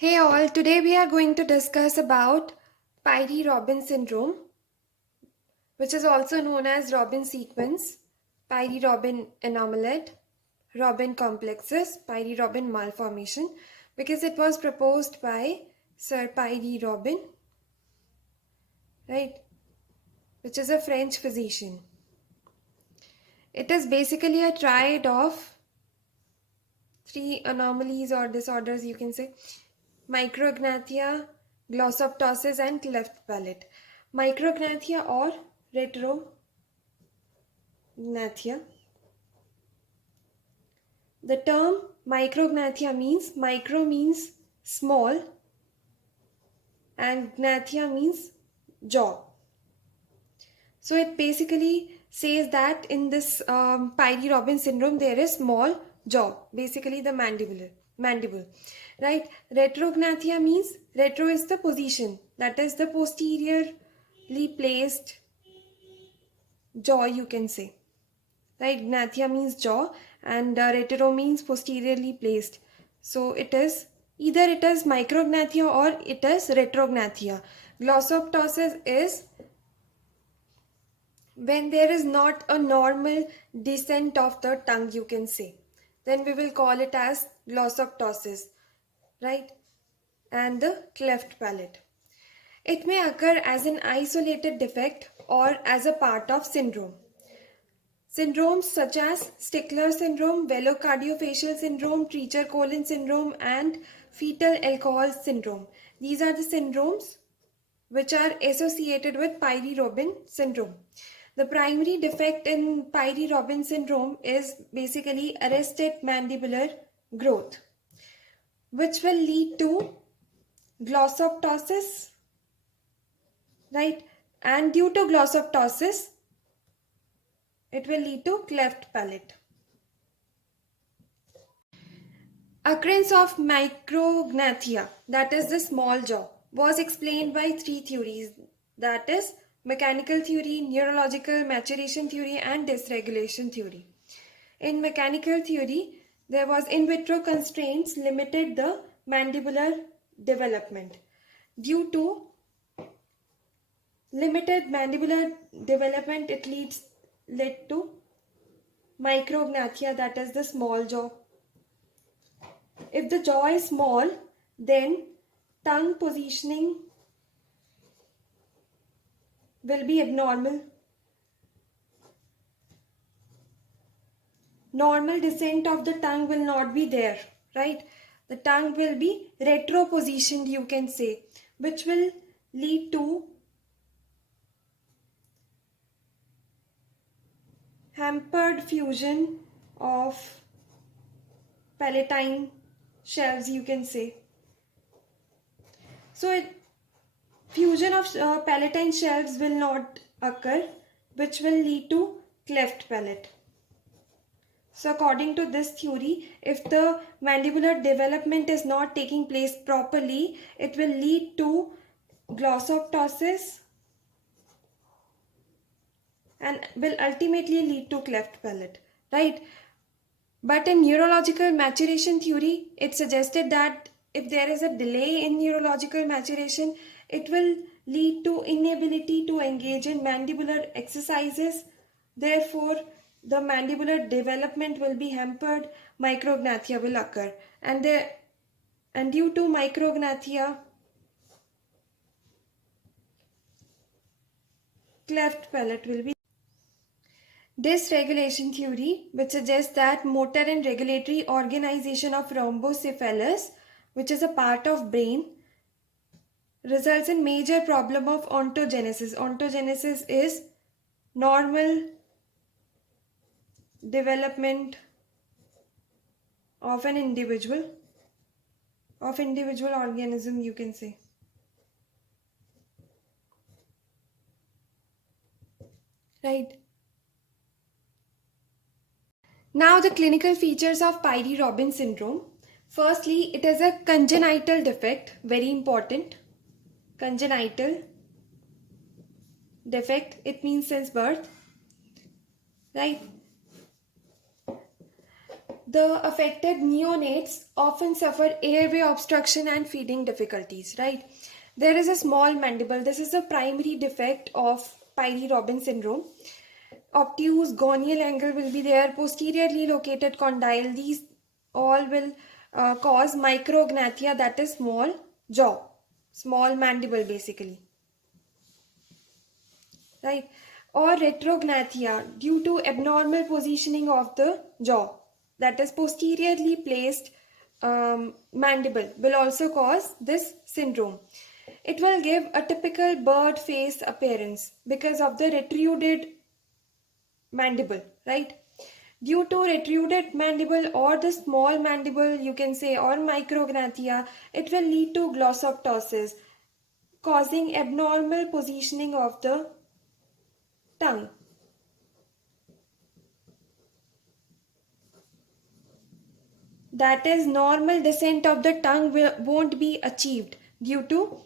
Hey all, today we are going to discuss about Pierre-Robin syndrome, which is also known as Robin sequence, Pierre-Robin anomaly, Robin complexes, Pierre-Robin malformation, because it was proposed by Sir Pierre-Robin, right, which is a French physician. It is basically a triad of three anomalies or disorders, you can say: micrognathia, glossoptosis, and cleft palate. Micrognathia or retrognathia. The term micrognathia means micro means small and gnathia means jaw. So it basically says that in this Pierre-Robin syndrome there is small jaw, basically the mandible, right? Retrognathia means retro is the position, that is the posteriorly placed jaw, you can say, right? Gnathia means jaw and retro means posteriorly placed. So it is either it is micrognathia or it is retrognathia. Glossoptosis is when there is not a normal descent of the tongue, you can say, then we will call it as glossoptosis, right? And the cleft palate, it may occur as an isolated defect or as a part of syndrome. Syndromes such as Stickler syndrome, velocardiofacial syndrome, Treacher-Collins syndrome, and fetal alcohol syndrome, these are the syndromes which are associated with Pierre-Robin syndrome. The primary defect in Pierre-Robin syndrome is basically arrested mandibular growth, which will lead to glossoptosis, right? And due to glossoptosis, it will lead to cleft palate. Occurrence of micrognathia, that is the small jaw, was explained by three theories, that is mechanical theory, neurological maturation theory, and dysregulation theory. In mechanical theory, there was in vitro constraints limited the mandibular development. Due to limited mandibular development, it led to micrognathia, that is the small jaw. If the jaw is small, then tongue positioning will be abnormal. Normal descent of the tongue will not be there, right? The tongue will be retro positioned, you can say, which will lead to hampered fusion of palatine shelves, you can say. So fusion of palatine shelves will not occur, which will lead to cleft palate. So according to this theory, if the mandibular development is not taking place properly, it will lead to glossoptosis and will ultimately lead to cleft palate, right? But in neurological maturation theory, it suggested that if there is a delay in neurological maturation, it will lead to inability to engage in mandibular exercises. Therefore, the mandibular development will be hampered, micrognathia will occur. And due to micrognathia, cleft palate will be. Dysregulation theory, which suggests that motor and regulatory organization of rhombocephalus, which is a part of brain, results in major problem of ontogenesis. Ontogenesis is normal development of an individual, organism, you can say. Right. Now the clinical features of Pierre-Robin syndrome. Firstly, it is a congenital defect, very important. Congenital defect, it means since birth, right? the affected neonates often suffer airway obstruction and feeding difficulties, right? There is a small mandible. This is a primary defect of Pyrie-Robin syndrome. Obtuse gonial angle will be there, posteriorly located condyle. These all will cause micrognathia, that is small jaw, small mandible basically, right? Or retrognathia due to abnormal positioning of the jaw, that is posteriorly placed mandible, will also cause this syndrome. It will give a typical bird face appearance because of the retruded mandible, right? Due to retruded mandible or the small mandible, you can say, or micrognathia, it will lead to glossoptosis, causing abnormal positioning of the tongue. That is, normal descent of the tongue won't be achieved due to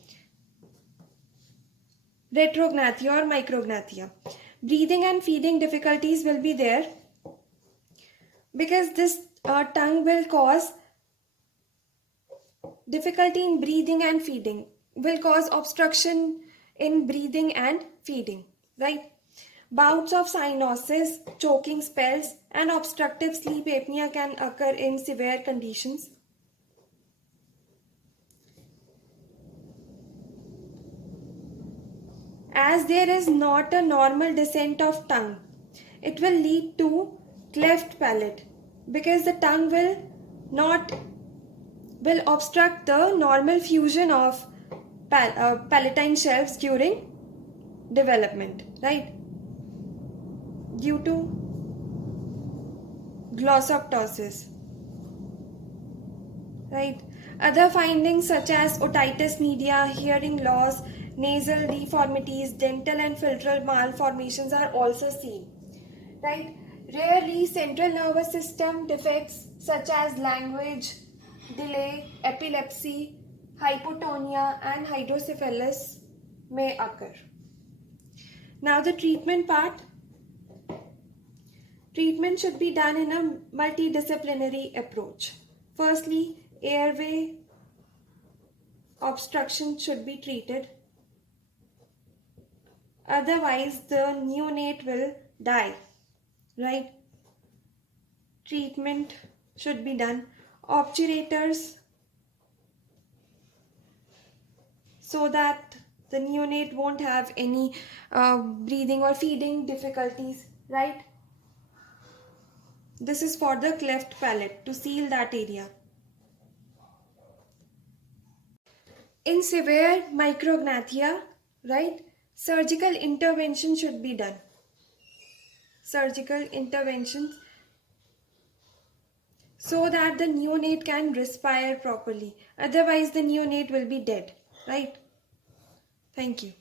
retrognathia or micrognathia. Breathing and feeding difficulties will be there because this tongue will cause difficulty in breathing and feeding, will cause obstruction in breathing and feeding, right? Bouts of cyanosis, choking spells, and obstructive sleep apnea can occur in severe conditions. As there is not a normal descent of tongue, it will lead to cleft palate because the tongue will obstruct the normal fusion of palatine shelves during development, right? Due to glossoptosis, right? Other findings such as otitis media, hearing loss, nasal deformities, dental and filtral malformations are also seen, right? Rarely central nervous system defects such as language delay, epilepsy, hypotonia and hydrocephalus may occur. Now the treatment part. Treatment should be done in a multidisciplinary approach. Firstly, airway obstruction should be treated. Otherwise, the neonate will die, right? Treatment should be done. Obturators, so that the neonate won't have any breathing or feeding difficulties, right? This is for the cleft palate to seal that area. In severe micrognathia, right, surgical intervention should be done. Surgical interventions so that the neonate can respire properly. Otherwise, the neonate will be dead, right? Thank you.